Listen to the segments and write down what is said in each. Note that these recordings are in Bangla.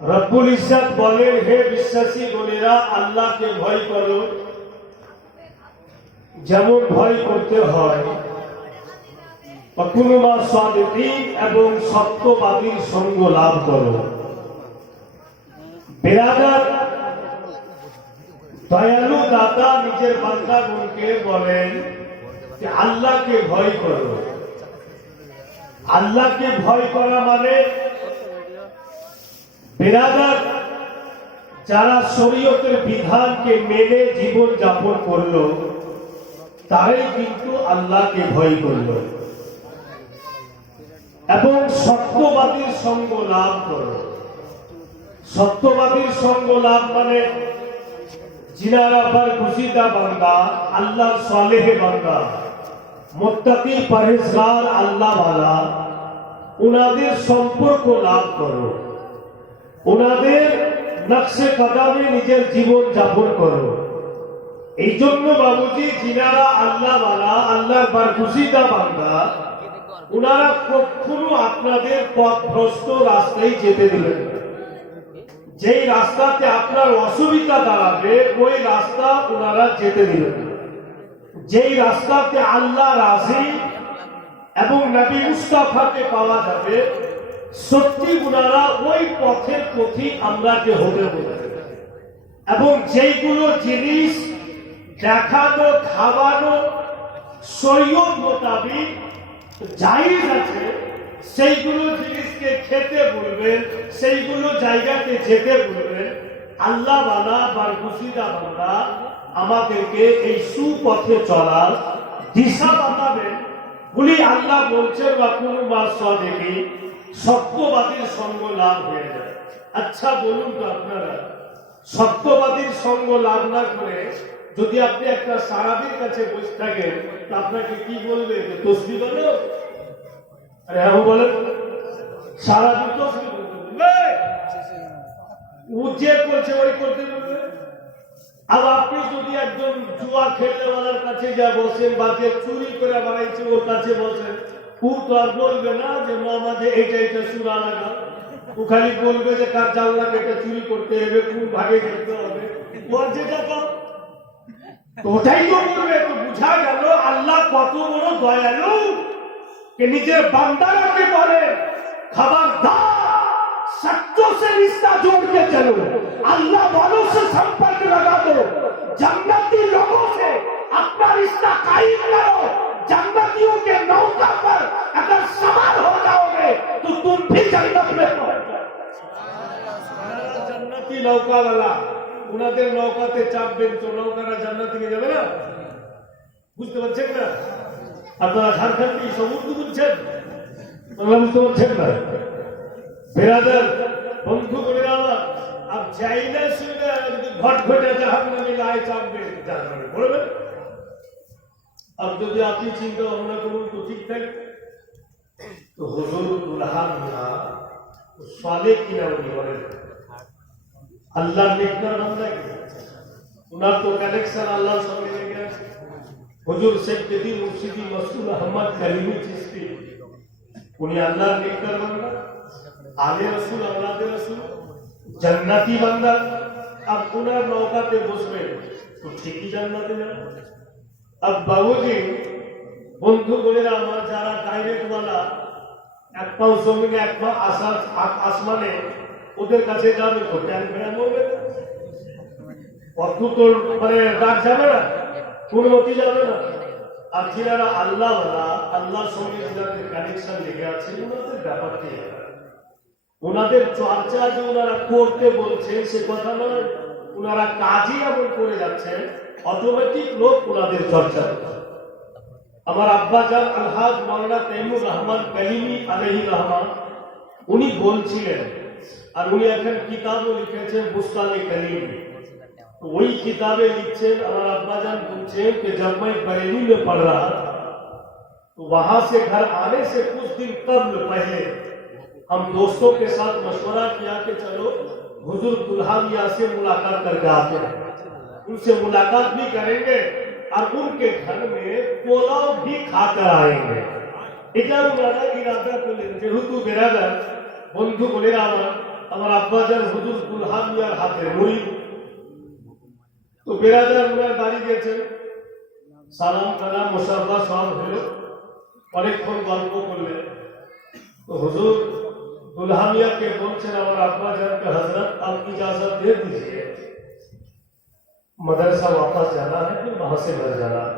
রব্বুল ইজ্জত বলেন, হে বিশ্বাসী গণেরা, আল্লাহকে ভয় করো যেমন ভয় করতে হয়, অকুনুমা সাদিকিন এবং সত্যবাদীর সঙ্গ লাভ করো। বেরাদার, দয়ালু দাতা নিজের বান্দাগণকে বলেন যে আল্লাহকে ভয় করো। আল্লাহকে ভয় করা মানে বেরাদার, যারা শরীয়তের বিধানকে মেনে জীবন যাপন করলো তারাই কিন্তু আল্লাহকে ভয় করলো। এবং সত্যবাদীর সঙ্গ লাভ করো। সত্যবাদীর সঙ্গ লাভ মানে जिनारा पर खुशीदा बंदा, अल्लाह सालेह बंदा, मुत्तकी परहेजगार अल्लाह वाला, उनादेर सम्पर्क लाभ करो, उनादेर नक्शे कदमे निजेर जीवन यापन करो। এই জন্য বাবুজি जिनारा अल्लाह वाला, আল্লাহর पर खुशीदा बंदा, उनारा কখনো আপনাদের পথভ্রষ্ট রাস্তায় যেতে দিবেন না। যেই রাস্তাতে আপনার অসুবিধা দাঁড়াবে ওই রাস্তা ওনারা যেতে দিবেন না। যেই রাস্তাতে আল্লাহ রাজি এবং নবী মুস্তাফাকে পাওয়া যাবে, সত্যি ওনারা ওই পথের পথিক আমরাকে হতে বলবে। এবং যেইগুলো জিনিস দেখানো খাওয়ানো শরীয়ত মোতাবেক জায়েজ আছে, সেইগুলো জিনিসকে খেতে বলবেন, সেইগুলো জায়গাতে যেতে বলবেন। আল্লাহ বালা বারগুসিদা বান্দা আমাদেরকে এই সুপথে চলার দিশা বাতাবেন বলি আল্লাহ বলছেন, ওয়াকুনু মাস সাদিকিন, সত্যবাদীর সঙ্গ লাভ হয়ে যায়। আচ্ছা বলুন তো আপনারা, সত্যবাদীর সঙ্গ লাভ না করে যদি আপনি একটা সারাদির কাছে বসে থাকেন, আপনাকে কি বলবে? যে তসবিহ বলো, আরে হ্যাঁ বলেন, সারাদিন তসবিহ বলতে বলবে, ও যে করছে ওই করতে বলবে। আর আপনি যদি একজন জুয়া খেলনেওয়ালার কাছে যা বসেন বা যে চুরি করে বানাইছে ওর কাছে বসেন, ও তো আর বলবে না যে নামাজে এইটা এইটা সূরা লাগা। ও খালি বলবে যে কার জানলাকে এটা চুরি করতে হবে, কোন ভাগে যেতে হবে, ওর যেটা তো ওটাই তো বলবে। তো বুঝা গেল আল্লাহ কত বড় দয়ালু, कि निजे बंदारों के बोले खबरदार सच्चों से रिश्ता जोड़ के चलो, अल्लाह वालों से संपर्क लगा दो, जन्नती लोगों से अपना रिश्ता कायम करो। जन्नतियों के नौका पर अगर सवार हो जाओगे तो तुम भी जन्नत में पहुंच जाओगे। जन्नती नौका वाला उनाদের নৌকাতে চাপবেন তো নৌকাটা জান্নাতে নিয়ে যাবে না? বুঝতে পারছেন না? আপনারা ঝাড়খণ্ডী সমুদ্র বুঝছেন, বুঝতে পারছেন না? বেরাদার বন্ধু করে আমার আপ চাইলে শুনে যদি ঘট ঘটে জাহান্নামে গায়ে চাপবে জাহান্নামে পড়বে। আর যদি আপনি চিন্তা ভাবনা করুন তো ঠিকঠাক, তো হুজুরুল হামদা সালেহ কিনা উনি বলেন আল্লাহ নেককার বান্দা, উনার তো কানেকশন আল্লাহর সঙ্গে লেগে আছে। হুজুর সৈয়দি মুর্শিদি মাসুদ আহমদ কালিমি চিশতি, উনি আল্লাহর নেককার বান্দা, আলে রাসূল, আওলাদে রাসূল, জান্নাতি বান্দা। अब उनार নৌকাতে বসবেন তো ঠিকই জান্নাতে যাবেন। अब বাবুজি বন্ধু বলেরা আমার যারা ডাইরেক্ট ওয়ালা, এক পাও জমিনে এক পা আসমানে, ওদের কাছে যাবে তো ট্যান ফেরা বলবে, অর্থ তোর মানে রাগ যাবে না, অনুমতি যাবে না। আর যারা আল্লাহ ওয়ালা, আল্লাহর সঙ্গে যাদের কানেকশন লেগে আছে, ওনাদের ব্যাপারটি ওনাদের চর্চা যে ওনারা করতে বলছেন সে কথা নয়, ওনারা কাজই এমন করে যাচ্ছেন অটোমেটিক লোক ওনাদের চর্চা। আমার আব্বা জান আলহাজ মাওলানা তাইমুর রহমান কালিমি আলাইহির রহমান উনি বলছিলেন, আর উনি এখন কিতাবও লিখেছেন বুস্তানে কালিম। वही किताबें लिखे और अब्बाजान पूछे कि जब मैं बरेली में पढ़ रहा तो वहां से घर आने से कुछ दिन कबल पहले हम दोस्तों के साथ मशवरा किया कि चलो हुजूर दुल्हानिया से मुलाकात करके आते हैं, उनसे मुलाकात भी करेंगे और उनके घर में पोलाव भी खाकर आएंगे। এটা ওনারা ইরাদা করলেন, যেহেতু বেরাদার বন্ধু বলেরা আমার আমার আব্বাজান হুজুর গুলহাম মিয়ার হাতে মুড়ি। তো বেরাদার ওনার বাড়ি গেছেন, সালাম কালাম মুসাফা সব হলো, অনেকক্ষণ গল্প করলেন। तो हुजूर दुल्हानिया के बोलছেন আমার আব্বা জানকে हजरत आप इजाजत दे दीजिए, मदरसा वापस जाना है, फिर वहां से घर जाना है।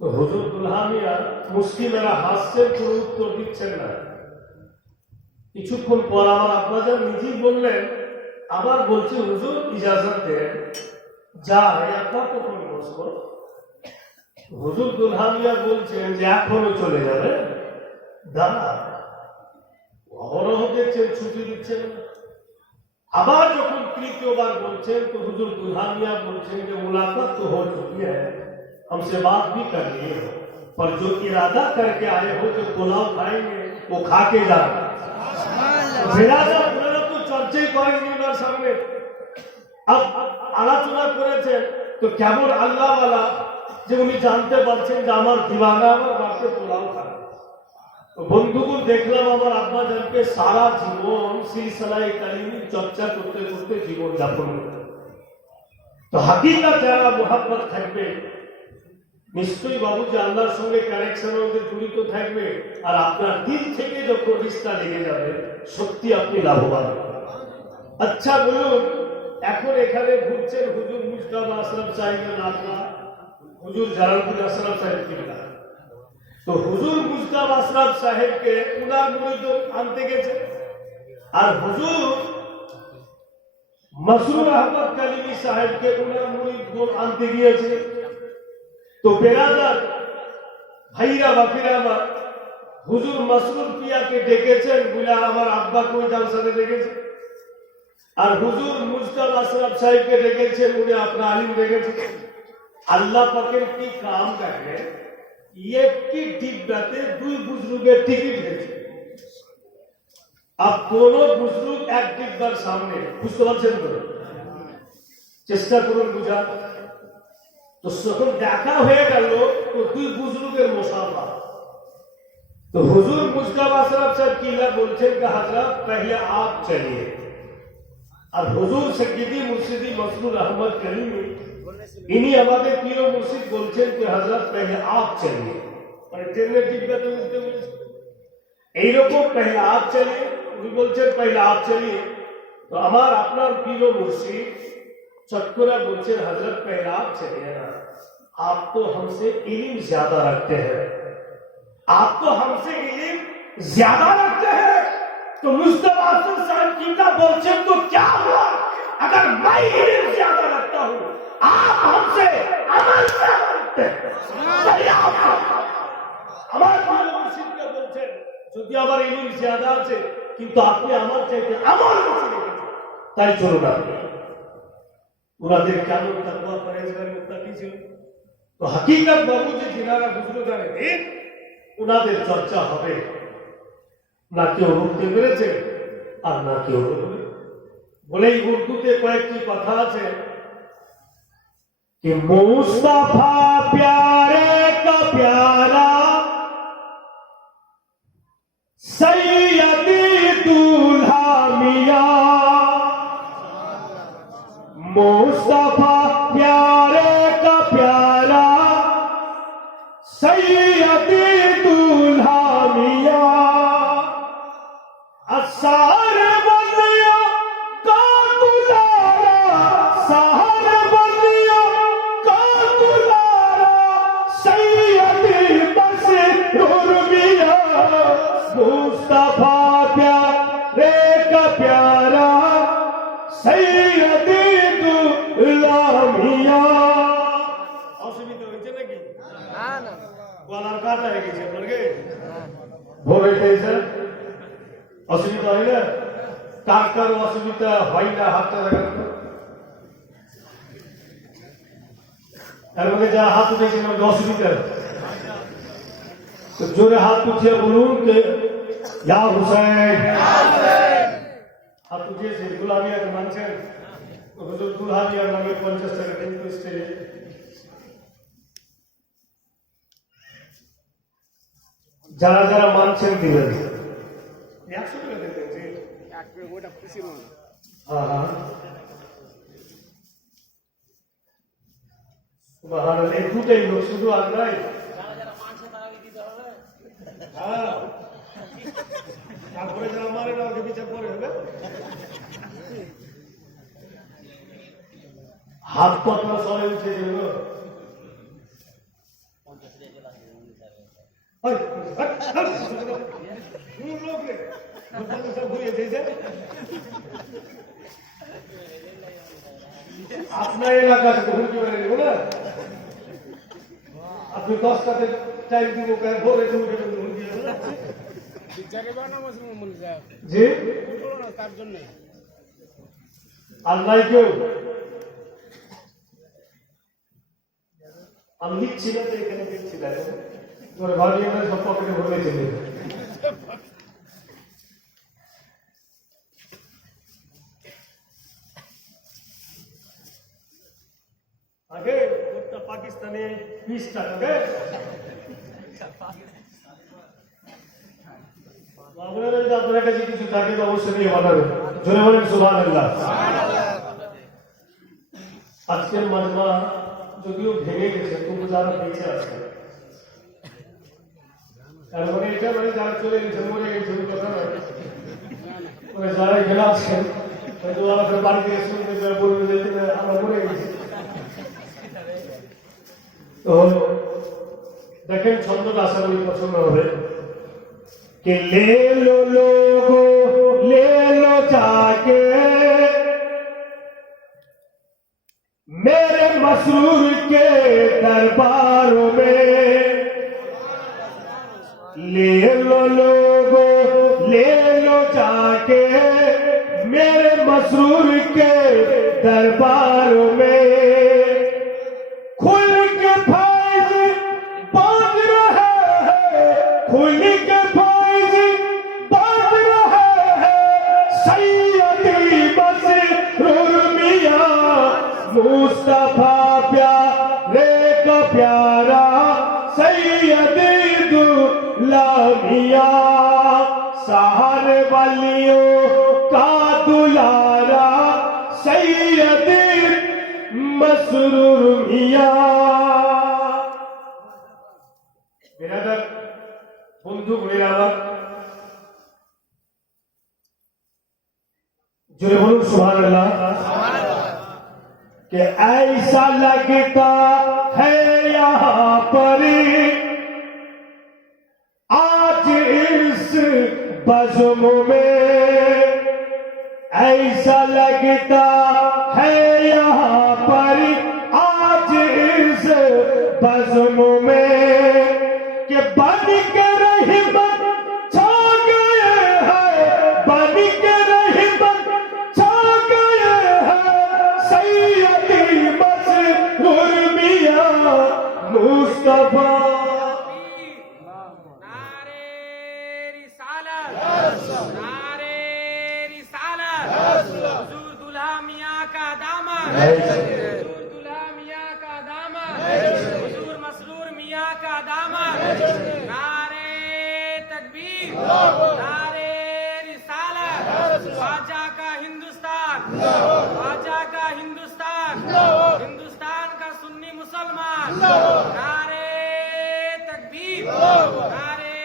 तो हुजूर दुल्हानिया मुस्की मेरा हाथ से কোনো উত্তর দিচ্ছেন না। কিছুক্ষণ পর আমার আব্বা জান নিজেই বললেন, আবার বলছে হুজুর ইজাজত দেন, যা হয় আব্বা তখন বসবো। হুজুর দুল্হানিয়া বলছেন যে এখনো চলে যাবে, দাঁড়া। অবরোহ দেখছেন, ছুটি দিচ্ছেন। আবার যখন তৃতীয়বার বলছেন তো হুজুর दुल्हानिया बोलছেন যে मुलाकात तो हो चुकी है, हमसे बात भी कर लिए हो, पर जो इरादा करके आए हो जो पुलाव खाएंगे वो खा के जाना। বেরাদা আপনারা তো চর্চাই করেননি ওনার সামনে। আলোচনা করেছেন তো কেমন আল্লাহওয়ালা যে উনি জানতে পারছেন যে আমার দিওয়ানা আমার বাপকে পোলাও খায়। বন্ধুগণ দেখলাম আমার আব্বা জানকে সারা জীবন সিলসিলায়ে কারিমের চর্চা করতে করতে জীবন যাপন করতে। তো হাকিকত যারা মোহাব্বত থাকবে নিশ্চয়ই বাবু যে আল্লাহর সঙ্গে কানেকশনের মধ্যে জড়িত থাকবে, আর আপনার দিল থেকে যখন রিশতা লেগে যাবে সত্যি আপনি লাভবান। আচ্ছা বলুন, এখন এখানে ঘুরছেন হুজুর মুজতাবা আসলাম সাহেবের নাতনা হুজুর জালালউদ্দিন আসলাম সাহেব কিবলা। তো হুজুর মুজতাবা আসলাম সাহেবকে উনার মুরিদ আনতে গেছে, আর হুজুর মাসরুর আহমদ কালিমি সাহেবকে উনার মুরিদ আনতে গিয়েছে। তো বেরাদার ভাইরা বাকিরা আমার হুজুর মাসরুর পিয়াকে ডেকেছেন, বলে আমার আব্বা কোন জালসাতে ডেকেছে, আর হুজুর মুজতাবা আসলাম সাহেবকে ডেকেছেন, উনি আপনার আলিম ডেকেছেন। আল্লাহ পাকের কি কাম দেখে, একটি ডিব্বাতে দুই বুজরুগের টিকিট হয়েছে। আর दोनों বুজরুগ এক ডিব্বার সামনে, বুঝতে পারছেন তো? চেষ্টা করুন বুঝা। তো যখন দেখা হয়ে গেল তো দুই বুজরুগের মুসাফা। तो हुजूर मुजतबा असरफ साहब किला बोलছেন कि हजरत पहले आप चलिए, और हुजूर सय्यदी मुर्शिदी मसरूर अहमद करीमी इन्हीं আমাদের প্রিয় মুর্শিদ বলছেন कि हजरत पहले आप चलिए, মানে ট্রেনের ডিব্বাতে উঠতে বলছেন এইরকম पहले आप चलिए, উনি বলছেন पहले आप चलिए। তো আমার আপনার প্রিয় মুর্শিদ চটকরা বলছেন हजरत पहले आप चलिए ना, आप तो हमसे इल्म ज्यादा रखते हैं, आप तो हमसे इल्म ज्यादा रखते हैं। तो मुस्तफा असद साहब किबला बोलছেন तो क्या हुआ अगर मैं इल्म ज्यादा रखता हूं, आप हमसे अमल ज्यादा रखते हैं। আমার প্রিয় মুর্শিদকে বলছেন যদি আমার ইলম ज्यादा আছে কিন্তু আপনি আমার চাইতে আমল বেশি রেখেছেন, তাই চলুন আপনি। ওনাদের কেমন তাকওয়া পরহেজগার মুত্তাকি ছিল। তো হাকিকত বাবু যে যিনারা বুজুর্গানে দিন ওনাদের চর্চা হবে, না কেউ রুখতে পেরেছে আর না কেউ রুখবে। বলেই উর্দুতে কয়েকটি কথা আছে कि मुस्तफा प्यारे का प्यारा सैयदी दूल्हा मियां, मुस्तफा प्यारे का प्यारा सैयदी दूल्हा मियां, असार बनिया का दुलारा, सहर बनिया का दुलारा सैयदी मसरूर मियां, मुस्तफा प्यारे का प्यारा सैयदी दूल्हा मियां। অসুবিধা হয়েছে নাকি? না না, গলার কাটা হয়ে গেছে আপনাকে ভরে গেছে, অসুবিধা হয় না? কার কার অসুবিধা হয় না হাতটা দেখান তো। তার মানে যারা হাত উঠেছেন অসুবিধা, তো জোরে হাত উঠিয়ে বলুন যে ইয়া হুসাইন। হাত উঠিয়েছে দুলহানিয়াকে মানছেন, হুজুর দুলহানিয়ার নামে 50 টাকা দিন তো স্টেজে। যারা যারা মানছেন দিবেন 100 টাকা দিতেন, हाँ हाँ সুবহানাল্লাহ এই দুটাই লোক শুধু আর নাই হ্যাঁ তারপরে যারা মারে না ওকে বিচার করে হবে হাত পাতলা সরে উঠে গেল আপনার এলাকা আপনি 10টাতে টাইম দিব ভোরে জি তার জন্য আল্লাহ কেউ আমি লিখছি না তো এখানে লিখছি না তোমার ভাবি আমরা সব পকেটে ভরে চলে আগে একটা পাকিস্তানি 20 টাকা আপনারা যদি আপনার কাছে কিছু থাকে তো অবশ্যই নিয়ে পাঠাবেন জোরে বলেন সুবহানাল্লাহ আজকের মাজমা যদিও ভেঙে গেছে তবু যারা বেঁচে আছে তার মানে এটা মানে যারা চলে গেছে মরে গেছে ওই কথা নয় মানে যারা এখানে আছেন হয়তো আপনার বাড়ি থেকে শুনতে বলবে যে আমরা মরে গেছি তো দেখেন ছন্দটা আশা করি পছন্দ হবে कि ले लो लोगो ले लो जाके मेरे मसरूर के दरबारों में ले लो लोगो ले लो जाके मेरे मसरूर के दरबारों में खुल के फैज बाज रहे हैं खुल के मुस्तफा प्यारे का प्यारा सैयदे दुल्हनिया सहर वालियों का दुलारा सैयदे मसरूर मिया बिरादर बंधु बुढ़ेरा जोरे बोलो सुभान अल्लाह कि ऐसा लगता है यहाँ पर आज इस बज़्म में ऐसा लगता है यहाँ पर आज इस बज़्म में कि बन के रहमत छा गए हैं बन के रहमत छा गए हैं सैयदी मसरूर मियां मुस्तफा हुजूर दुल्हा मियां का दामन हुजूर दुल्हा मियां का दामन हुजूर मसरूर मियां का दामन नारे तकबीर नारे रिसालत ख्वाजा का हिंदुस्तान ख्वाजा का हिंदुस्तान हिंदुस्तान का सुन्नी मुसलमान नारे तकबीर नारे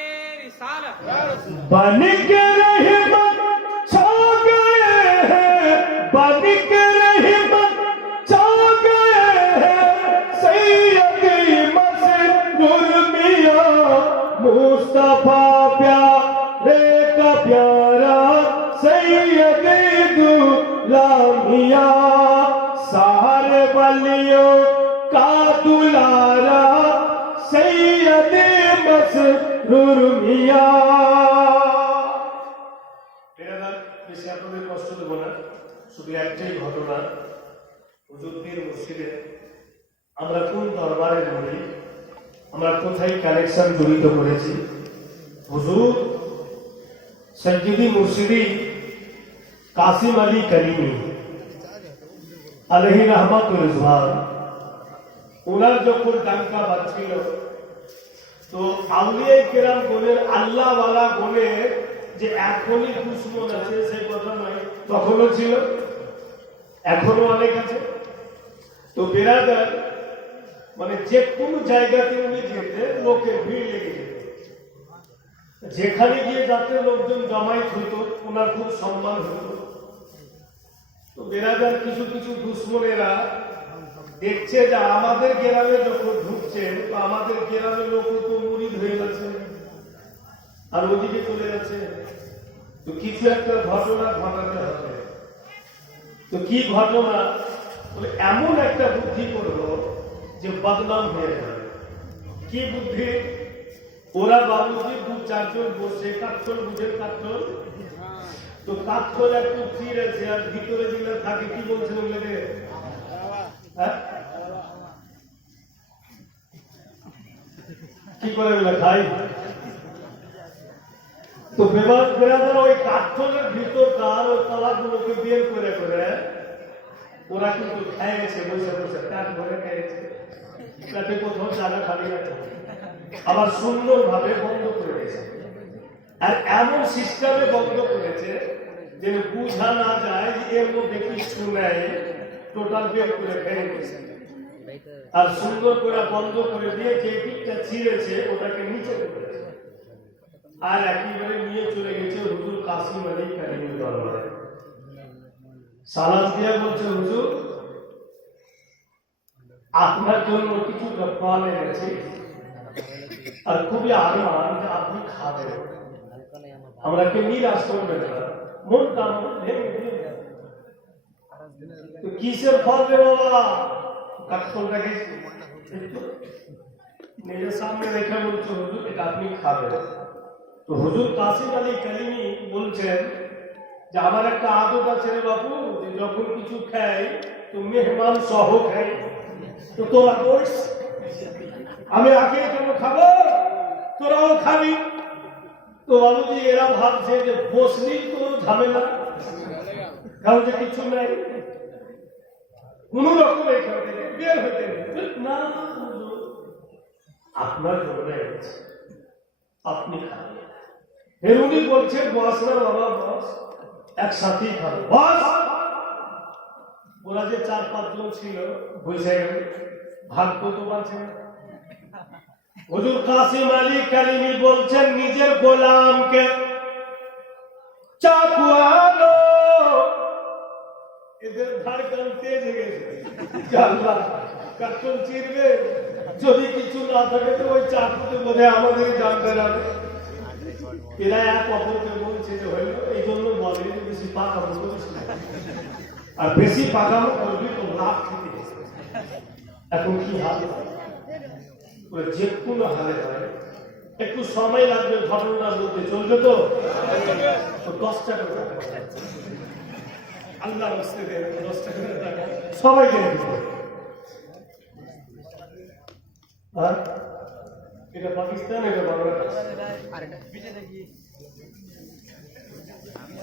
रिसालत बन के रहमत छा गए हैं बन के रहमत छा गए हैं सैयदी मसरूर मियां मुस्तफा प्यारे का प्यारा सैयदे दुल्हनिया सारे वलियों का दुलारा सैयदे मसरूर मियां বেশি আপনাদের কষ্ট দেব না শুধু একটাই ঘটনা হুজুর পীর মুর্শিদে আমরা কোন দরবারে বলি আমরা কোথায় কানেকশন জড়িত করেছি হুজুর সৈয়দি মুর্শিদি কাসিম আলী করিমি আলাইহি রহমাতুর রিজওয়ান ওনার যখন ডাঙ্কা বাজছিল তো আউলিয়া কেরাম বলেন আল্লাহওয়ালা বলে যে এখনই দুশ্মন আছে সেই কথা নয়, তখনও ছিল, এখনো অনেক আছে। তো বেরাদার মানে যে কোনো জায়গাতে উনি যেতে লোকের ভিড় লেগে যেত, যেখানে গিয়ে যাতে লোকজন জমায়েত হতো ওনার খুব সম্মান হতো। তো বেরাদার কিছু কিছু দুশ্মনেরা দেখছে যে আমাদের গ্রামে যখন ঢুকছে তো আমাদের গ্রামের লোক তো মুরিদ হয়ে যাচ্ছে আর ওদিকে চলে যাচ্ছে, তো কিছু একটা ঘটনা ঘটাতে হবে। তো কি ঘটনা, বলে এমন একটা বুদ্ধি করলো যে বদনাম হয়ে যাবে। কি বুদ্ধি, ওরা বাবুজি দু চারজন বসে কাঠল, বুঝেন কাঠল, তো কাঠল একটু চিড়েছে আর ভিতরে দিলে থাকে কি বলছে ওগুলোকে, হ্যাঁ কি করে বলে খাই। তো বেরাদার ওই কাঠলের ভিতরকার ওই তলাগুলোকে বের করে করে ওরা কিন্তু খেয়েছে, বসে বসে পেট ভরে খেয়েছে, পেটে কোথাও জায়গা খালি আছে, আবার সুন্দর ভাবে বন্ধ করে দিয়েছে। আর এমন সিস্টেমে বন্ধ করেছে যে বুঝা না যায় যে এর মধ্যে কিছু নেই, টোটাল বের করে খেয়ে গেছে। আর সুন্দর করে বন্ধ করে দিয়ে যে পিঠটা ছিঁড়েছে ওটাকে নিচে করেছে, আর একেবারে নিয়ে চলে গেছে হুজুর কাসিম আলী কারিমের দরবারে। সালাম দিয়ে বলছে, হুজুর আপনার জন্য কিছু ফল এনেছি আর খুবই আরাম যে আপনি খাবেন, আমরা কে নিরাশ করবেন না, মন কামনা ভেঙে দিন। তো কিসের ফল রে বাবা, কাঠফলটাকে নিজের সামনে রেখে বলছে, হুজুর এটা আপনি খাবেন। তো হুজুর কাসিম আলী কারিমি বলছেন যে আমার একটা আদত আছে রে বাবু, যে যখন কিছু খাই তো মেহমান সহ খাই, তো তোরা বস, আমি আগে কেন খাবো, তোরাও খাবি। তো বাবুজি এরা ভাবছে যে বসলি কোনো ঝামেলা, কারণ যে কিছু নাই, কোন রকম এখান থেকে বের হইতে না, আপনার জন্য আপনি খাবেন। এর উনি বলছেন বস না বাবা, বস একসাথেই খাবো, বস। ওরা যে 4-5 জন ছিল বুঝে গেল, ভাগ্য তো বাঁচে। হুজুর কাসিম আলী কারিমি বলছেন নিজের গোলামকে চাকু আনো, এদের ধারকান তেজ গেছে, আল্লাহ কাটন চিরবে, যদি কিছু না থাকে তো ওই চাকুতে বোধহয় আমাদের জানতে যাবে। এরা এক অপরকে বলছে যে হইল, এই জন্য বলে বেশি পাকামো করিস না, আর বেশি পাকামো করবি তো লাভ খেতে। এখন কি হাল, যে কোনো হালে হয়, একটু সময় লাগবে ঘটনার মধ্যে, চলবে তো 10 টাকা আল্লাহ রাস্তে দেন, 10 টাকা সবাইকে আর এটা পাকিস্তান, এটা বাংলাদেশ,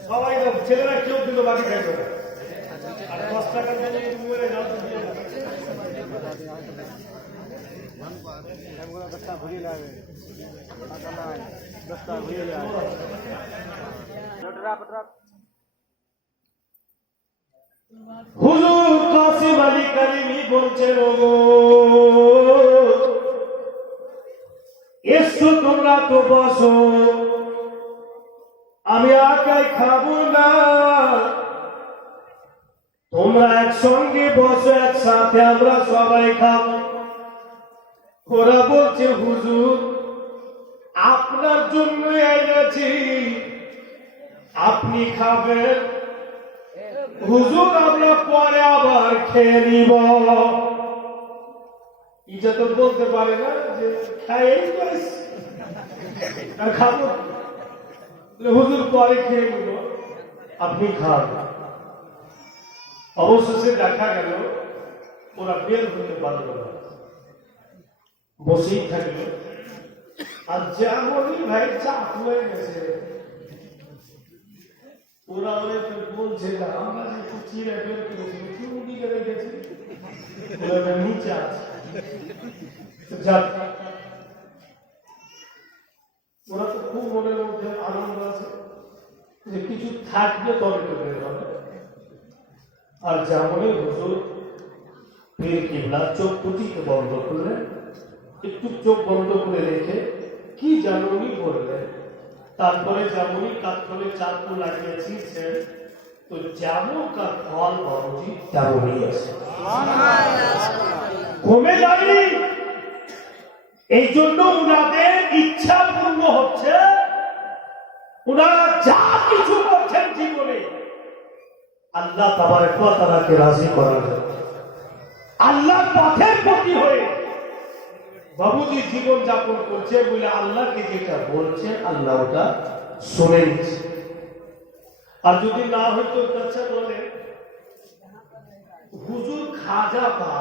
সবাই ছেলেরা কেউ দিল, বাকি খাইবে না। আর 10 টাকার জন্য মরে যাও তো দিয়ে হুজুর কাসিম আলী কারিমি বলছেন, ওগো এসো তোমরা তো বসো, আমি একাই খাবো না, তোমরা একসঙ্গে বসো, একসাথে আমরা সবাই খাবো। ওরা বলছে, হুজুর আপনার জন্য এনেছি, আপনি খাবেন, হুজুর আমরা পরে আবার খেয়ে নিব। এটা তো বলতে পারে না যে খাইই খাবো, হুজুর পরে খেয়ে নিব, আপনি খান। অবশেষে দেখা গেল ওরা বের হতে পারল না, বসেই থাকলো। আর যেমনই ভাই চাপ হয়ে গেছে, ওরা ওদেরকে বলছে যে আমরা যে চিড়ে বের করেছি কোন দিকে রেখেছি, ওরা নিচে আছে। ওরা তো খুব মনের মধ্যে আনন্দ আছে, কিছু থাকবে তবে তো বের হবে। আর যেমনই হুজুর পীর কিবলা চোখ দুটিকে বন্ধ করলেন, একটু চোখ বন্ধ করে রেখে কি যেমনই বললেন, তারপরে যেমনই কাঠখড়ে চাকু লাগিয়েছিলেন, তো যেমনকার ফল বাবুজি তেমনই আছে, কমে যায়নি। এই জন্য উনাদের ইচ্ছা পূর্ণ হচ্ছে। উনারা যা কিছু করছেন জীবনে আল্লাহ তাবারক ওয়া তাআলাকে রাজি করার জন্য, আল্লাহর পথের প্রতি হয়ে বাবুজি জীবন যাপন করছে বলে আল্লাহকে যেটা বলছে আল্লাহ ওটা শুনে নিচ্ছে। আর যদি না হইতো আচ্ছা বলে হুজুর খাজা পা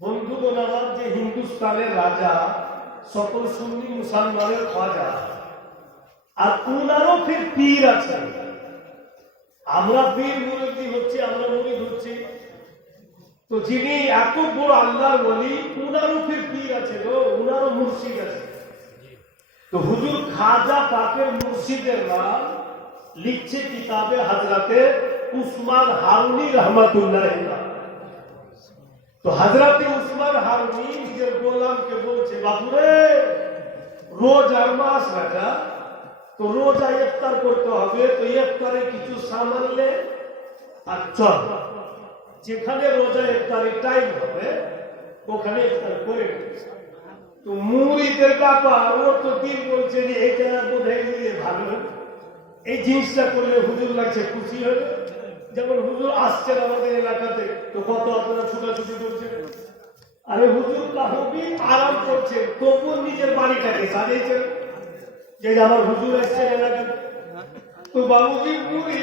বন্ধুগণ আমার, যে হিন্দুস্তানের রাজা, সকল সুন্নি মুসলমানের খাজা, আর উনারও ফির পীর আছে। আমরা পীর মুরিদি হচ্ছি, আমরা মুরিদ হচ্ছি, তো যিনি এত বড় আল্লাহর ওলি উনারও ফির পীর আছে, গো উনারও মুর্শিদ আছে। তো হুজুর খাজা পাকের মুর্শিদের নাম লিখছে কিতাবে হযরতে উসমান হারুনি রহমাতুল্লাহ। তো হযরতে উসমান হারুনি নিজের গোলামকে বলছে, বাবুরে রোজ আর মাস রাখা, তো রোজা ইফতার করতে হবে, তো ইফতারে কিছু সামান লে আর চল, যেখানে রোজা ইফতারের টাইম হবে ওখানে ইফতার করে। তো মুরিদের ব্যাপার, ও তো দিন বলছে যে এটা বোধহয় নিয়ে ভালো, এই জিনিসটা করলে হুজুর লাগছে খুশি হবে। যেমন হুজুর আসছেন আমাদের এলাকাতে, তো কত আপনারা ছুটাছুটি করছেন, আরে হুজুর কাহবি আরাম করছেন, তবু নিজের বাড়িটাকে সাজিয়েছেন যে আমার হুজুর আসছেন এলাকাতে। তো বাবুজি মুড়ি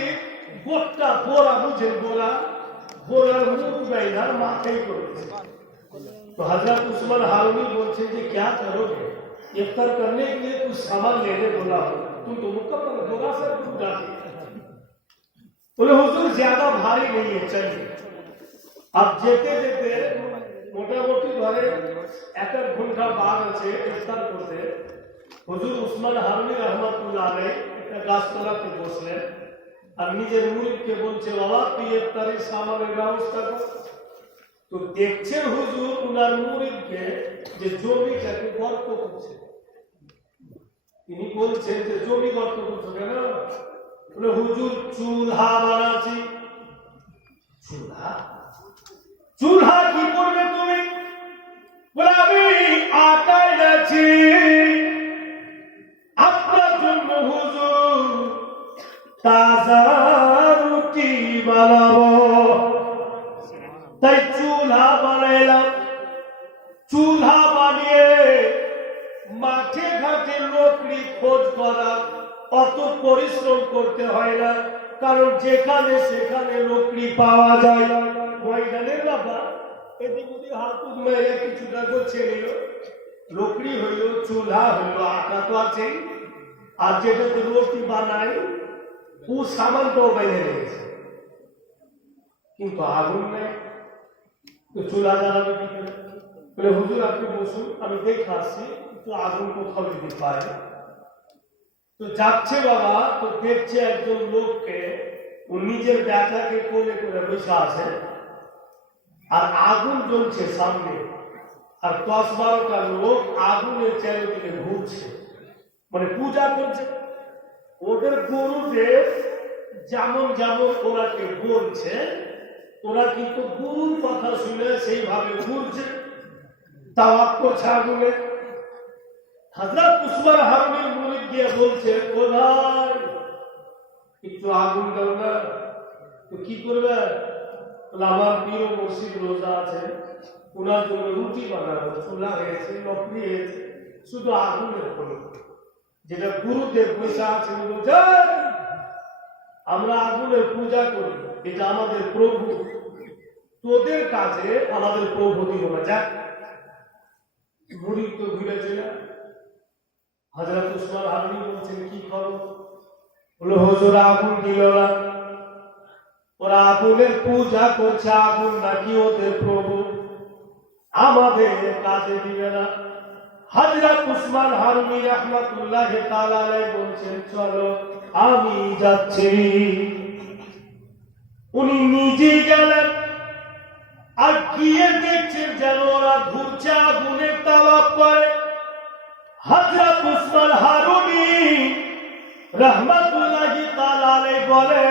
গোটটা বোরা, বুঝেন বোরা, বোরার মুখ বাইনার মাথায় করেছে। तो हजरत उस्मान हारूनी बोलते कि क्या करोगे, इफ्तार करने के लिए कुछ सामान लेने बोला हो, तुम तो मुकम्मल बोरा से तुम जाते। बोले हुजूर ज्यादा भारी नहीं है, चलिए। अब जेते जेते मोटामुटी धरे एक घंटा बाद আছে ইফতার করতে, হুজুর উসমান হারুনি রহমাতুল্লাহ আলাইহি একটা গাছতলাতে বসলেন আর নিজের মুরিদকে বলছে, বাবা তুই ইফতারের সামানের ব্যবস্থা কর। তো দেখছেন হুজুর উনার মুরিদকে যে জমিটাকে গর্ত করছে, তিনি বলছেন যে জমি গর্ত করছো কেন? বলে হুজুর চুলহা বানাচ্ছি। চুলহা? চুলহা কি করবে তুমি? বলে আমি আটা এনেছি আপনার জন্য হুজুর, তাজা রুটি বানাবো, তাই চুলহা বানাইলাম। চুলহা বানিয়ে মাঠে ঘাটে লোকড়ি খোঁজ করা অত পরিশ্রম করতে হয় না, কারণ যেখানে সেখানে লোকড়ি পাওয়া যায়। ময়দানের ব্যাপার, এদিক ওদিক হাত মেরে কিছুটা করছে নিল, লোকড়ি হইল, চুলহা হইল, আটা তো আছেই, আর যেটাতে রুটি বানায় ও সামানটাও বেঁধে রেখেছে, কিন্তু আগুন নেই। তো চুলা জ্বালাবে কি করে? বলে হুজুর আপনি বসুন, আমি দেখে আসছি একটু আগুন কোথাও যদি পাই। তো যাচ্ছে বাবা, তো দেখছে একজন লোককে, ও নিজের ব্যাটাকে কোলে করে বসে আছে আর আগুন জ্বলছে সামনে, আর 10-12টা লোক আগুনের চারিদিকে ঘুরছে, মানে পূজা করছে। ওদের গুরুদেব যেমন যেমন ওনাকে বলছে, ওরা কিন্তু গুরুর কথা শুনে সেইভাবে ঘুরছে, তাওয়াফ করছে আগুনে। হযরত উসমান হারুনির মুরিদ গিয়ে বলছে, ও ভাই একটু আগুন দাও না। তো কি করবে? আমার প্রিয় মুর্শিদ রোজা আছে, ওনার জন্য রুটি বানাবো, চুলা হয়েছে, লকড়ি হয়েছে, শুধু আগুনের হলো। যেটা গুরুদেব বসে আছে বলছে আমরা আগুনের পূজা করি, এটা আমাদের প্রভু, তোদের কাছে আমাদের প্রভু দিল না। যাক, মুরিদ তো ঘুরেছিল। হযরত উসমান হারুনি বলছেন কি খবর? বলে হুজুর আগুন দিল না, ওরা আগুনের পূজা করছে, আগুন নাকি ওদের প্রভু, আমাদের কাজে দিবে না। হযরত উসমান হারুনি রাহমাতুল্লাহ তাআলা আলাইহি বলছেন চলো আমি যাচ্ছি। উনি নিজে গেলেন আর গিয়ে দেখছেন যেন ওরা ঘুরছে আগুনের তাওয়াফ করে। হযরত উসমান হারুনি রাহমাতুল্লাহ তাআলা আলাইহি বলে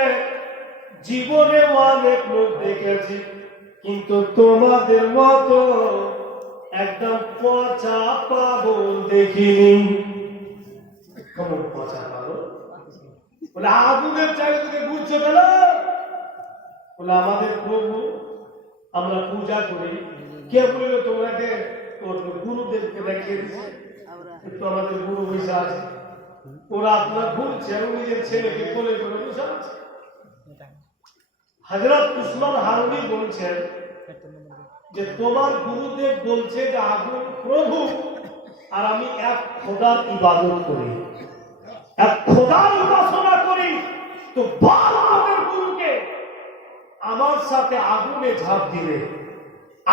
জীবনে অনেক লোক দেখেছি কিন্তু তোমাদের মতো একদম পচা পাগল দেখিনি। কেমন পচা পাগল? বলে আগুনের চারিদিকে ঘুরছে কেন? বলে আমাদের প্রভু আমরা পূজা করি। কে বললো তোমাকে? গুরুদেবকে দেখিয়ে দিচ্ছে কিন্তু আমাদের গুরু বসে আছে। ওরা আপনার ঘুরছে এবং নিজের ছেলেকে কোলে করে বসে আছে। হযরত উসমান হারুনি বলছেন যে তোমার গুরুদেব বলছে যে আগুন প্রভু আর আমি এক খোদার ইবাদত করি, এক খোদার উপাসনা করি, তো বল তোমাদের গুরুকে আমার সাথে আগুনে ঝাঁপ দিবে।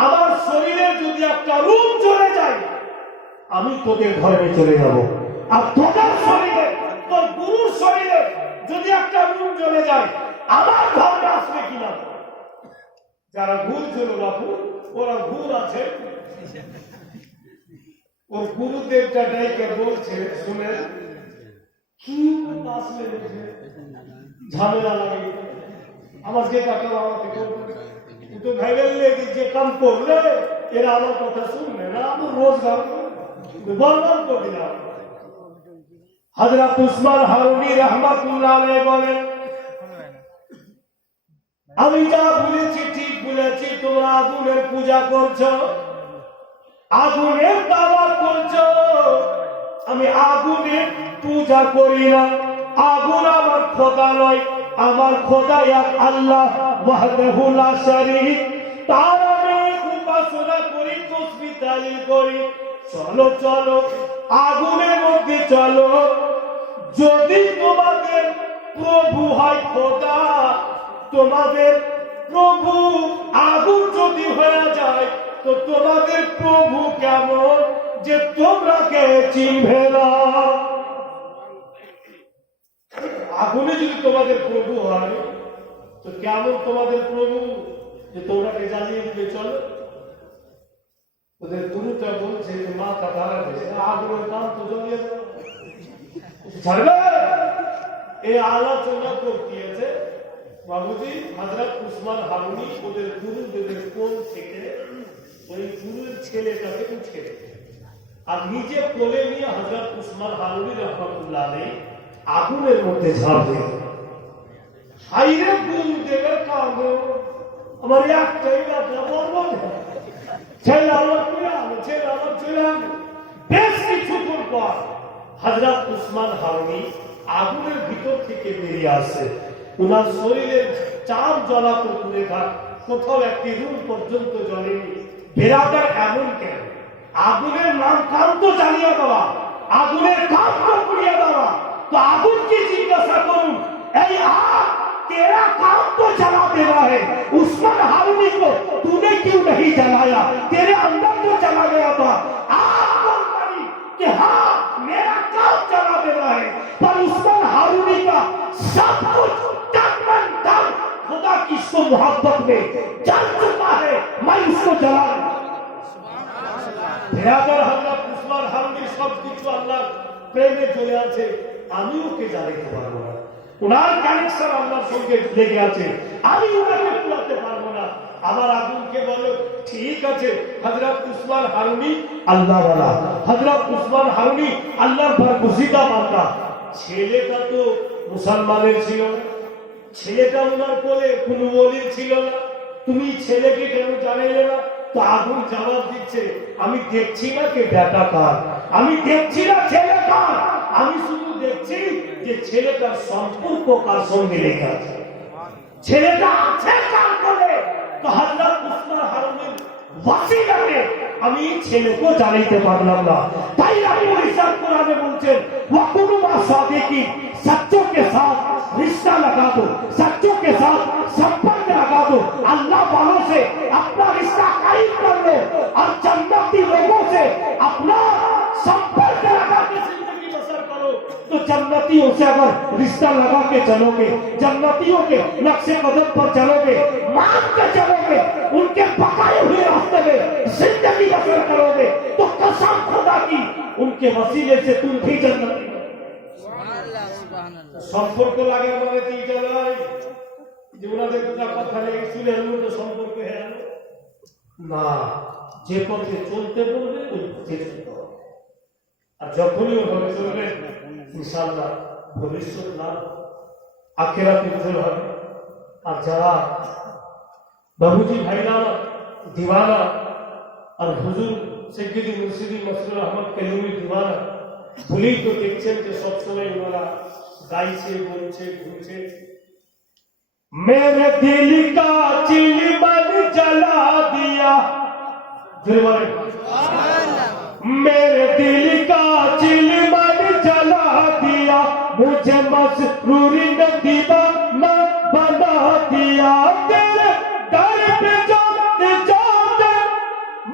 আমার শরীরে যদি একটা রূপ চলে যায় আমি তোদের ধর্মে চলে যাব, আর তোদের শরীরে তোর গুরুর শরীরে যদি একটা রূপ চলে যায় আমার ধর্মে আসবে কিনা। যারা ঘুর ছিল বাপু ওরা ঘুর আছে। ওর গুরুদেবটা ডাইকে বলছে শুনে কি আসলে ঝামেলা লাগে আমার যে টাকা আমাকে করবে তো ভাইলে যে কাম করলে এরা আমার কথা শুনবে না। আমি রোজগার বললাম করে দিলাম। হযরত উসমান হারুনি রাহমাতুল্লাহ আলাইহি বলেন আমি যা বলেছি ঠিক বলেছি। তোমরা আগুনের পূজা করছো, আগুনের তাওয়াফ করছো, আমি আগুনের পূজা করি না। আগুন আমার খোদা নয়, আমার খোদা এক আল্লাহ ওয়াহদাহু লা শারীক, তার আমি উপাসনা করি, তাসবিহ তাহলিল করি। চলো চলো আগুনের মধ্যে চলো। যদি তোমাদের প্রভু হয় খোদা, তোমাদের প্রভু আগুন যদি হয়ে যায় তো তোমাদের প্রভু কেমন যে তোমরা কে চিনবে না। আগুনে যদি তোমাদের প্রভু হয় তো কেমন তোমাদের প্রভু যে তোমরাকে জ্বালিয়ে দিতে চলো। ওদের গুরুটা বলছে যে মাথা ধরা দিয়েছে আগুনের কাম তো জ্বলিয়ে ছাড়বে। এই আলোচনা করতেছে বাবুজি হযরত উসমান হারুনি ওদের গুরুদেবের কোল থেকে ওই গুরুর ছেলেটাকে উঠে আর নিজে কোলে নিয়ে হযরত উসমান হারুনি রাহমাতুল্লাহ আলাইহি আগুনের মধ্যে ঝাঁপ দিলেন। হাইরে গুরুদেবের কাম আমার একটাই কথা বলবো, ছেলে আমার চলে আলো, ছেলে আমার চলে আলো। বেশ কিছুক্ষণ পর হযরত উসমান হারুনি আগুনের ভিতর থেকে বেরিয়ে আসে। উনার শরীরের চাপ জ্বলা তো দূরে থাক, কোথাও একটি রুম পর্যন্ত জ্বলেনি। বেরাদার এমন কেন? আগুনের নাম কাম তো জ্বালিয়ে দেওয়া, আগুনের কাম তো পুড়িয়ে দেওয়া। তো আগুনকে জিজ্ঞাসা করুন এই आग तेरा काम तो जला देना है, उस्मान हारूनी को तूने क्यों नहीं जलाया? तेरे अंदर तो चला गया था। आग बोल पड़ी कि हाँ मेरा काम जला देना है, पर उस्मान हारूनी का सब कुछ तन धन खुदा की इसको मोहब्बत में जल चुका है, मैं उसको जला बेरादर हजरत उस्मान हारूनी सब कुछ अल्लाह प्रेमे चले আছে, আমি ওকে জ্বালাতে পারবো না। উনার কানেকশন আল্লাহর সঙ্গে লেগে আছে, আমি ওনাকে পুরাতে পারবো না। আমার আগুনকে বলো ঠিক আছে হযরত উসমান হারুনি আল্লাহ ওয়ালা, হযরত উসমান হারুনি আল্লাহর বরগুজিদা বান্দা। ছেলেটা তো মুসলমানের ছিল না, ছেলেটা ওনার কোলে কোনো ওলির ছিল না, তুমি ছেলেকে কেন জানাইলে না? তো আগুন জবাব দিচ্ছে আমি দেখছি না কে বেটা কার, আমি দেখছি না ছেলে কার, আমি শুধু দেখছি যে ছেলেটার সম্পর্ক কার সঙ্গে লেগে আছে, ছেলেটা আছে কার কোলে। তো হযরত উসমান হারুনির ওয়াসিলাতে আমি ছেলেকে জানাইতে পারলাম না। তাই আল্লাহ ইরশাদ কোরআনে বলছেন ওয়াকুনু মা সাদিকিন, सच्चों के साथ रिश्ता लगा दो, सच्चों के साथ संपर्क लगा दो, अल्लाह वालों से अपना रिश्ता कायम कर लो और जन्नती लोगों से अपना जन्नतियों से अगर रिश्ता लगा के चलोगे, जन्नतियों के नक्शे कदम पर चलोगे, मान के चलोगे, उनके पकाए हुए रास्ते में जिंदगी बसर करोगे, तो कसम खुदा की उनके वसीले से तुम भी जन्नती সম্পর্ক লাগে মানে কি জানাই যে ওনাদের দুটা কথা লেগে শুনে এলো তো সম্পর্ক হয়ে গেল না, যে পথে চলতে বলবে ওই পথে চলতে হবে। আর যখনই ওভাবে চলবে ইনশাআল্লাহ ভবিষ্যৎ লাভ আখিরাত উজ্জ্বল হবে। আর যারা বাবুজি ভাইরা দিওয়ানা আর হুজুর সৈয়দি মুর্শিদি মসরুর আহমদ কালুমি দিওয়ানা বলেই তো দেখছেন যে সবসময় ওনারা গাইছে, বলছে, ঘুরছে। मेरे दिल का चिलमन जला दिया, मेरे दिल का चिलमन जला दिया, मुझे मसरूरी ने दीवाना बना दिया। तेरे दर पे जाते जाते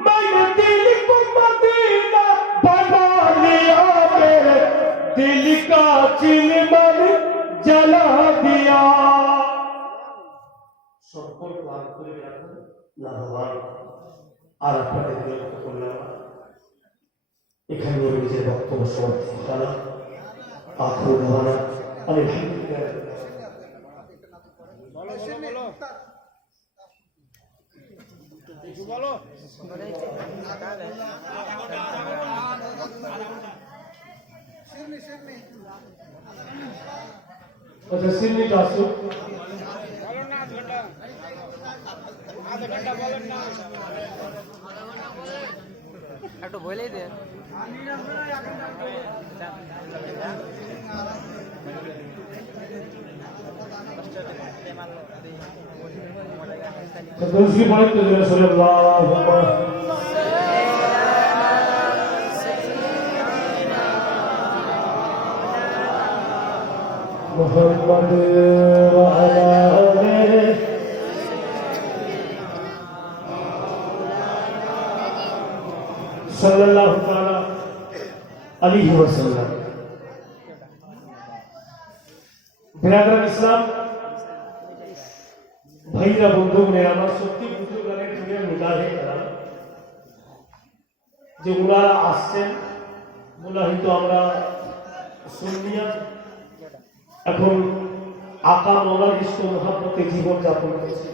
मेरे दिल को मदीना बना लिया, मेरे दिल का चिलमन जला दिया। সম্পর্ক আন্তরিক রাখুন, লাভবান। আর আপনাদের বিরক্ত করলাম এখানে নিজের বক্তব্য সমাপ্তি ঘটালাম। আখরু দাওয়ানা আলহামদুলিল্লাহ। আচ্ছা সিন্নিটা আসুক। একটু বলেই দে। दूसरी बात तो मोहम्मद सल्लल्लाहु अलैहि वसल्लम। बिरादरान इस्लाम भाईरा बंधु ने আমার সত্যি বুঝতে পারে যে মুজাহিদ করা যে ওনারা আসছেন মুজাহিদ আমরা সুন্নিয়া এখন আকা মওলার ইশক ও মহব্বতে জীবন যাপন করছি।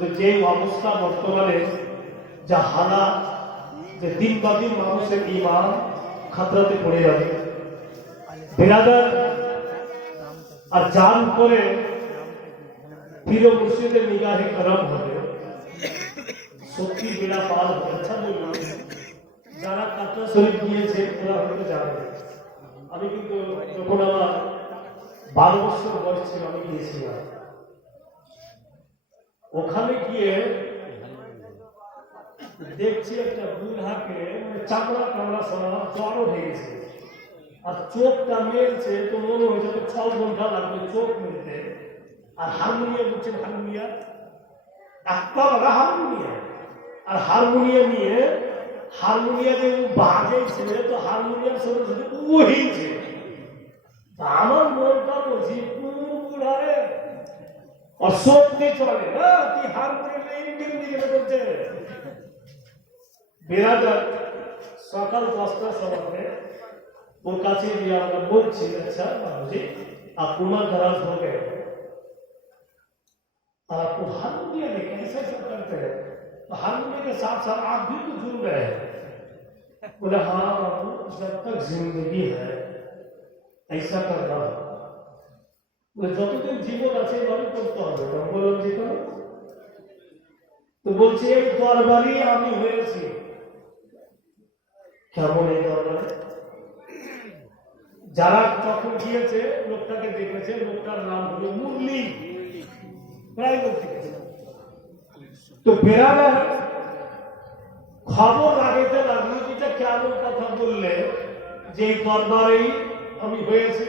তো যে অবস্থা বর্তমানে যা হালাত যে দিন বা দিন মানুষের ঈমান খাতরাতে পড়ে যাবে, বিরাদার আর জান করে পীর মুর্শিদের নিগাহে করম হবে, সত্যি বেড়া পার হবে। আচ্ছা বলুন, যারা কাতরা শরীফ গিয়েছে ওরা হয়তো জানে। আমি কিন্তু যখন আমার 12 বছর বয়স ছিল আমি গিয়েছিলাম। ওখানে গিয়ে দেখছি একটা বুড়াকে চামড়া কামড়া শোনা জ্বরও হয়ে গেছে, আর চোখটা মেলছে, তো মনে হয়েছে 6 ঘন্টা লাগবে চোখ মেলতে। আর হারমোনিয়াম বুঝছেন, হারমোনিয়াম একটা বড় হারমোনিয়াম, আর হারমোনিয়াম নিয়ে হারমোনিয়ামে বাজাইছে, তো হারমোনিয়াম সাথে সাথে ও হিলছে। আমার মনটা বলছি বুড়ারে অসত্যি চলে না, কি হারমোনিয়ামে ইঞ্জিন দিকে বলছে। বিরাদার সকাল 10টার সময় ওর কাছে গিয়ে আমরা বলছি, अच्छा बाबूजी आप उमर दराज हो गए, और आपको हारमोनियम में कैसे सब करते हैं, तो हारमोनियम के साथ साथ आप भी तो जुड़ रहे हैं। बोले हाँ बाबू, जब तक जिंदगी है ऐसा करना है। बोले যতদিন জীবন আছে এভাবে করতে হবে। বললাম যে তো বলছে এই দরবারি আমি হয়েছি। কেমন এই দরবারে? যারা যখন গিয়েছে লোকটাকে দেখেছে, লোকটার নাম হলো মুরলি, প্রায় লোক দেখেছে। তো বেরাদার খবর আগেতে লাগলো, যেটা কেমন কথা বললে যে এই দরবারেই আমি হয়েছি।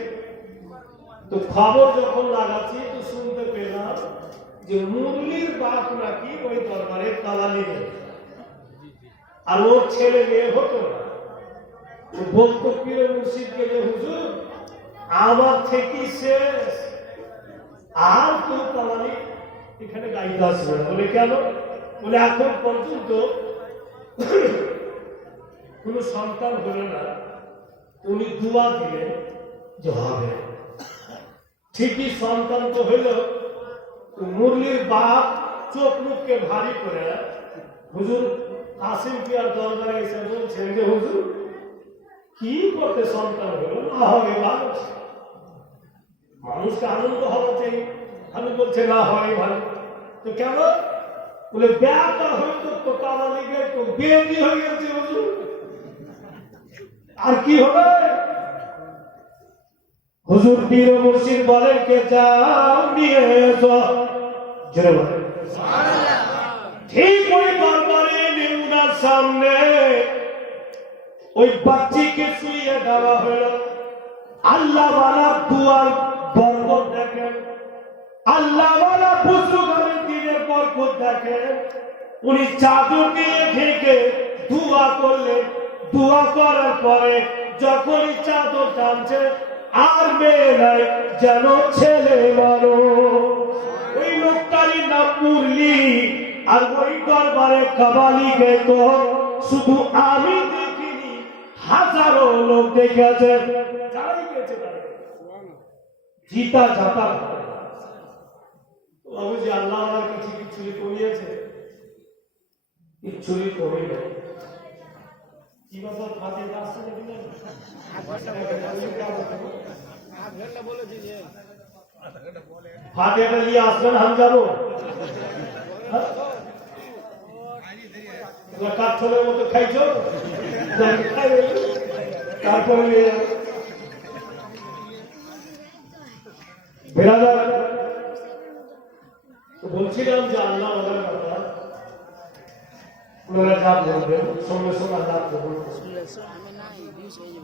তো খবর যখন লাগাচ্ছি তো শুনতে পেলাম যে মুরলির বাপ নাকি ওই দরবারে কালালি দেয়, আর ওর ছেলে মেয়ে হতো না। বলতো পীর মুর্শিদকে যে হুজুর আমার থেকে শেষ আর কেউ কামালি এখানে গাইতে আসবে না। বলে কেন? বলে এখন পর্যন্ত কোন সন্তান হলো না, উনি দুয়া দিলেন যে হবে। ঠিকই সন্তান তো হইল, মুরলির বাপ চোখ মুখকে ভারী করে হুজুর কাসিম পিয়ার দরবারে এসে বলছেন যে হুজুর কি করতে সন্তান হলো না হবে, ভালো মানুষকে আনন্দ হওয়া চাই। আমি বলছে না হয় ভালো। তো কেন? বলে ব্যাটা হইতো তো কামালি গে তো বেদি হয়ে গেছে হুজুর, আর কি হবে? হুজুর পীর মুর্শিদ বলেন কে যাও নিয়ে এসো, জোরে বলেন সুবহানাল্লাহ। ঠিক ওই দরবারে উনার সামনে ওই বাচ্চিকে শুইয়ে দেওয়া হলো। আল্লাহ ওয়ালা দুয়ার বরকত দেখেন, আল্লাহ ওয়ালা বুজুর্গের দিনের বরকত দেখেন। উনি চাদর দিয়ে ঢেকে দোয়া করলেন। দোয়া করার পরে যখনই চাদর টানছে আর মেয়ে নাই, যেন ছেলে মানুষ। ওই লোকটারই নাম মুরলি। আর ওই দরবারে কাবালি গেত শুধু আমি দেখিনি, হাজারো লোক দেখেছে। যারাই গেছে তারা জিতা যাতা বাবুজি আল্লাহ আমার কিছু চুরি করিয়েছে, চুরি করি না। কি ব্যাপার ফাতে আসছে নাকি না? ফাতেটা নিয়ে আসবেন, আমি যাবো। কাঠলের মতো খাইছো, তারপরে বেড়াদার বলছিলাম যে আল্লাহ ওনার কথা ওনারা যা বলবেন সঙ্গে সঙ্গে আল্লাহ কবুল করবেন।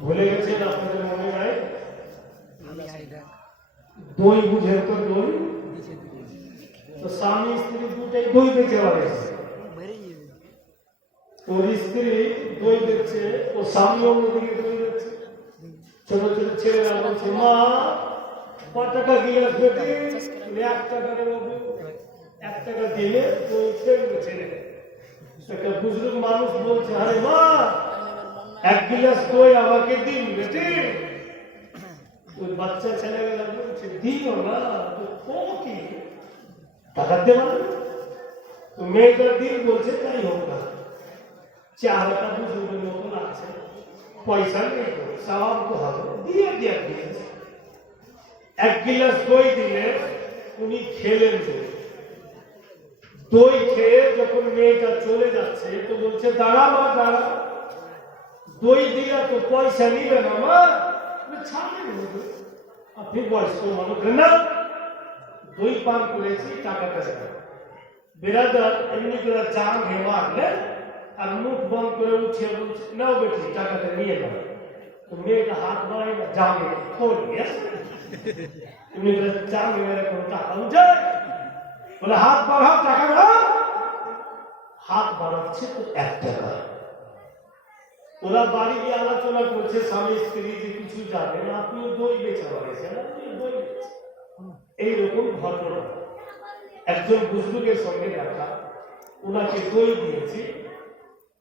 ভুলে গেছেন আপনাদের মনে নাই? দই বুঝে তো দই, তো স্বামী স্ত্রী দুটাই দই বেঁচে পারে। ওর স্ত্রী দই দিচ্ছে, ও স্বামী অন্যদিকে দই দিচ্ছে। ছোট ছোট ছেলেরা বলছে মা 5 টাকা গিলাস বেটে 1 টাকা দেবো, 1 টাকা দিলে দই খেলবে ছেলে। একটা বুজুর্গ মানুষ বলছে আরে মা 1 গিলাস দই আমাকে দিন বেটে। ওই বাচ্চা ছেলেগুলো বলছে দিও না, তো কি টাকা দেওয়া? তো মেয়েটার দিন বলছে তাই হোক না, চেহারাটা বুজুর্গের মতো লাগছে, পয়সা নেই তো স্বভাব তো হবে, দিয়ে দিয়ে দিয়েছে। 1 গিলাস দই দিলে উনি খেলেন। দই খেয়ে যখন মেয়েটা চলে যাচ্ছে তো বলছে দাঁড়া মা দাঁড়া, দই দিলা তো পয়সা নিবে না মা। আপনি বয়স্ক মানুষ না, দই পান করেছি টাকাটা দেবেন। বেরাদার এমনি করে জাম ঘে মারলে আর মুখ বন্ধ করে উঠে বলছে নাও বেটি টাকাটা নিয়ে নাও। তো মেয়েটা হাত বাড়াই না, জামে খোল এমনি করে জামে এরকম টাকা উঠে বলে হাত বাড়াও টাকা দাও। হাত বাড়াচ্ছে তো 1 টাকা। ওরা বাড়ি গিয়ে আলোচনা করছে স্বামী স্ত্রী যে কিছু জানেন, আপনিও দই বেচা বাড়িয়েছেন, এইরকম ঘটনা। একজন বুজুর্গের সঙ্গে দেখা, ওনাকে দই দিয়েছি,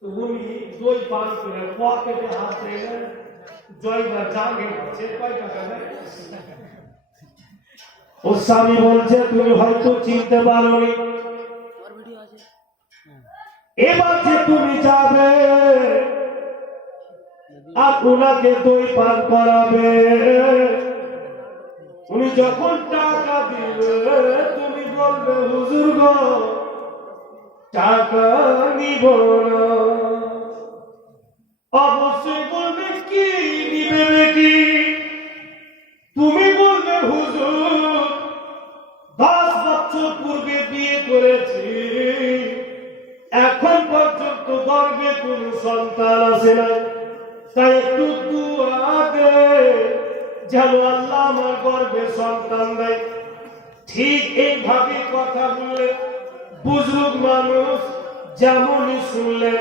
তো উনি দই পান করে পকেটে হাত দিলেন, জয়বার জাগে বলছে 5 টাকা দেয়। ওর স্বামী বলছে তুমি হয়তো চিনতে পারোনি, এবার যে তুমি যাবে আর ওনাকে দই পান করাবে, উনি যখন টাকা দিবে তুমি বলবে হুজুর গো টাকা নিব না। অবশ্যই বলবে কি নিবে বেটি? তুমি বলবে হুজুর 10 বছর পূর্বে বিয়ে করেছি, এখন পর্যন্ত গর্ভে কোনো সন্তান আসে না, তাই একটু দুয়া দে যেন আল্লাহ আমার গর্ভে সন্তান দেয়। ঠিক এইভাবে কথা বললে বুজুর্গ মানুষ যেমনই শুনলেন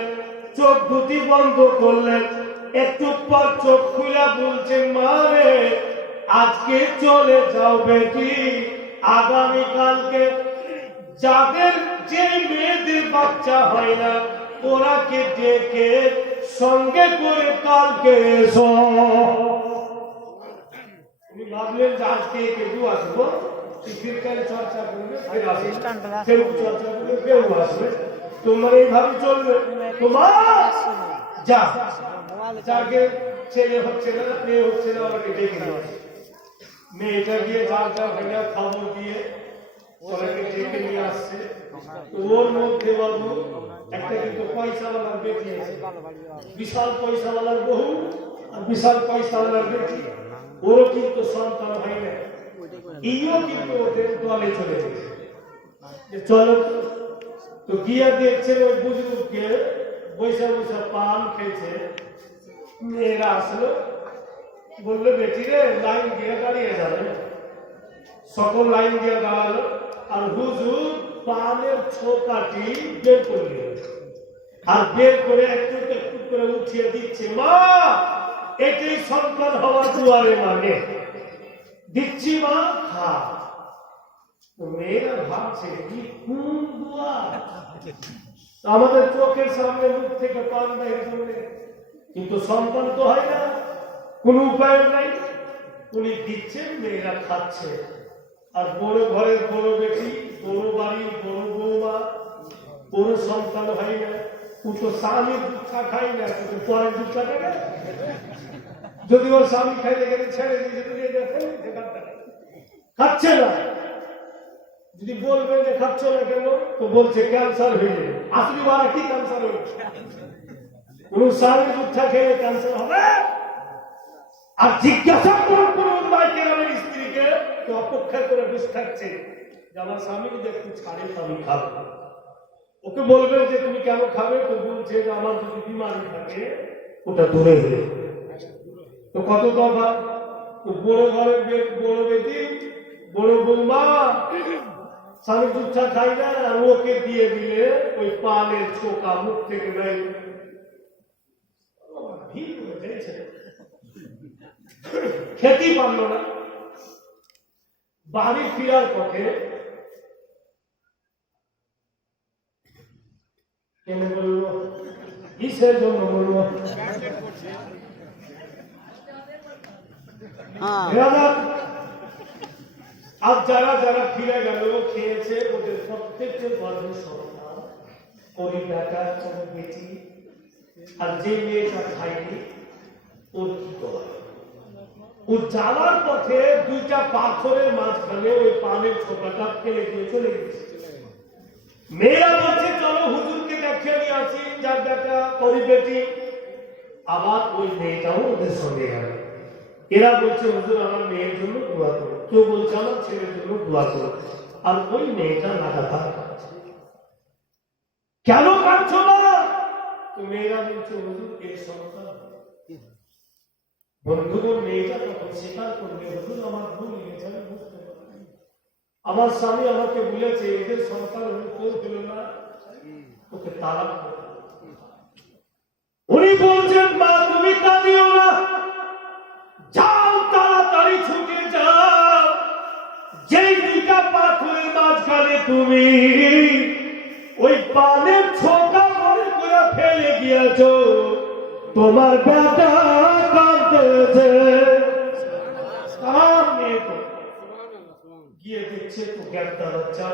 চোখ দুটি বন্ধ করলেন, একটু পর চোখ খুলে বলছেন মা রে আজকে চলে যাও বেটি, আগামী কালকে যাদের যে মেয়েদের বাচ্চা হয় না ওরাকে ডেকে সঙ্গে করে কালকে এসো। উনি ভাবলেন যে আজকে কেউ আসবো, কীর্তনের চর্চা করবে, ফের আসবে, ফের চর্চা করবে, ফের আসবে। তোমার এইভাবে চলবে। তোমার যা যাকে ছেলে হচ্ছে না, মেয়ে হচ্ছে না, ওরাকে ডেকে নিয়ে আসে। মেয়েটা গিয়ে যার ভাইয়া খবর দিয়ে ওরাকে ডেকে নিয়ে আসছে। ওর মধ্যে বাবু একটা কিন্তু পয়সাওয়ালার বেটি আছে, বিশাল পয়সাওয়ালার বহু আর বিশাল পয়সাওয়ালার বেটি। ওরও কিন্তু সন্তান হয় না, ইও কিন্তু ওদের দলে চলে গেছে যে চলো। তো গিয়ে দেখছে ওই বুজুর্গকে বৈশা বৈশা পান খেয়েছে। মেয়েরা আসলো, বললো বেটি রে লাইন দিয়ে দাঁড়িয়ে যাবে। সকল লাইন দিয়ে দাঁড়ালো আর হুজুর পানের ছোকাটি বের করলেন আর বের করে একটু একটু করে উঠিয়ে দিচ্ছে। মা এটাই সন্তান হওয়ার দুয়ারে, মানে দিচ্ছি মা, খা। মেয়েরা ভাবছে কি কোন দুয়ার, আমাদের চোখের সামনে মুখ থেকে পান বের করলে, কিন্তু সন্তান তো হয় না, কোন উপায় নাই। উনি দিচ্ছেন, মেয়েরা খাচ্ছে। আর বড় ঘরের বড় বেটি, বড় বাড়ি, বড় বৌমা, বড় সন্তান হয় না। ও তো স্বামীর দুধটা খায় না, কিন্তু পরের দুধটা খায় না। যদি ওর স্বামী খাইতে গেলে ছেড়ে দিয়ে খাচ্ছে না। যদি বলবেন যে খাচ্ছ না কেন, তো বলছে ক্যান্সার হয়ে যাবে। আসলে বারা কি ক্যান্সার হচ্ছে? কোন স্বামীর দুধটা খেলে ক্যান্সার হবে? আর জিজ্ঞাসা করুন কোন গ্রামের স্ত্রীকে, তো অপেক্ষা করে বসে থাকছে যে আমার স্বামী যদি একটু ছাড়ে আমি খাবো। ওকে বলবেন যে তুমি কেন খাবে, তো বলছে যে আমার যদি বিমারি থাকে ওটা দূরে হয়ে। তো কত দফা, তো বড় ঘরের বড় বেটি, বড় বৌমা স্বামীর দুধটা খাই না, আর ওকে দিয়ে দিলে ওই পানের ছোকা মুখ থেকে নেই। খেতেই পারলো না। বাড়ি ফিরার পথে কেন বললো, কিসের জন্য বললো, আর যারা যারা ফিরে গেল খেয়েছে, ওদের প্রত্যেকের গর্ভের সন্তান, ওই বেটা কোন বেটি। আর যে মেয়েটা খায়নি ওর কি করে? ও যাওয়ার পথে দুইটা পাথরের মাঝখানে ওই পানের ছোপাটা ফেলে দিয়ে চলে গেছে। মেয়েরা বলছে চলো হুজুরকে দেখিয়ে নিয়ে আসি, যার বেটা করি বেটি। আবার ওই মেয়েটাও ওদের সঙ্গে গেল। এরা বলছে হুজুর আমার মেয়ের জন্য দোয়া করো, কেউ বলছে আমার ছেলের জন্য দোয়া করো। আর ওই মেয়েটা লাগাতার কাঁদছে। কেন কাঁদছো না? তো মেয়েরা বলছে হুজুর এই সন্তান। বন্ধুগণ, মেয়েটা তখন স্বীকার করবে, হুজুর আমার ভুল হয়েছে, আমি বুঝতে পারি। আমার স্বামী আমাকে বলেছে এদের সন্তান কেউ দিল না, ওকে তালাক করো। উনি বলছেন মা তুমি কাঁদিও না, যাও তাড়াতাড়ি ছুটে যাও। যেই দুইটা পাথরের মাঝখানে তুমি ওই পানের ছোকা মনে করে ফেলে গিয়েছো, তোমার বেটা কাঁদতেছে। গিয়ে দেখছে তো জ্ঞানটা বাচ্চা।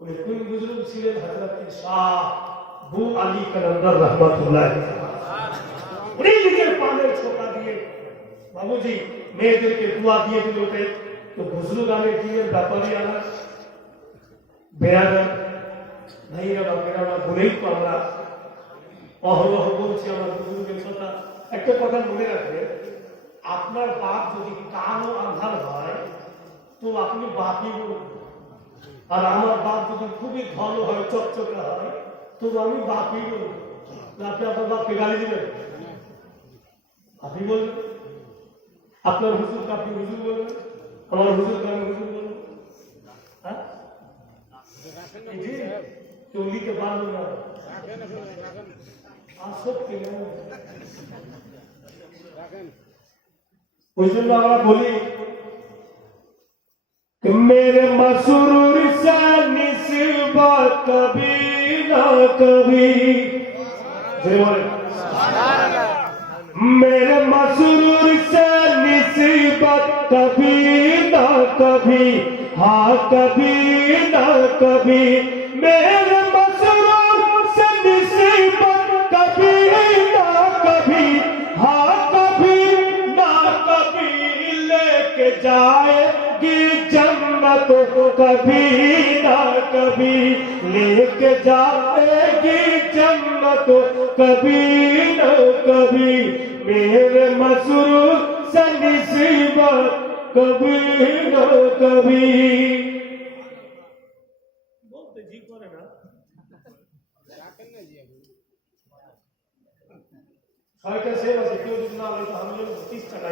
উনি কোন বুজুর্গ ছিলেন? হযরত শাহ বু আলী কালান্দার রহমাতুল্লাহ। উনি নিজের পানের ছোকা দিয়ে বাবুজি মেয়েদেরকে দোয়া দিয়ে দিল। তো বুজুর্গ আনের দিনের ব্যাপারে আনা বেড়ানা ভাইরা বাপেরা বলেই তো আমরা অহরহ বলছি আমার বুজুর্গের কথা। একটা কথা মনে রাখবে, আপনার বাপ যদি কালো আন্ধার হয় তো আপনি বাপই বলবেন, আর আমার বাপ যদি খুবই ঘন হয়, চকচকে হয়, তো আমি বাপই বলবো। আপনি আপনার বাপকে গালি দিবেন? আপনি বলবেন। আপনার হুজুরকে আপনি হুজুর বলবেন, আমার হুজুরকে আমি হুজুর বলবো। হ্যাঁ, কেউ লিখতে পারবো না। আসক্তি ওই জন্য আমরা বলি मेरे मसरूर से निस्बत कभी ना कभी मेरे मसरूर से निस्बत कभी ना कभी हाँ कभी ना कभी मेरे मसरूर से निस्बत कभी ना कभी हाँ कभी ना कभी लेके जाएगी जन्नत कभी ना कभी लेके जाएगी जन्नत कभी ना कभी मेरे मसरूर से निस्बत कभी ना कभी बोलते जी करे ना ছয়টা সেভ আছে কেউ যদি না বলে তো আমি 30 টাকা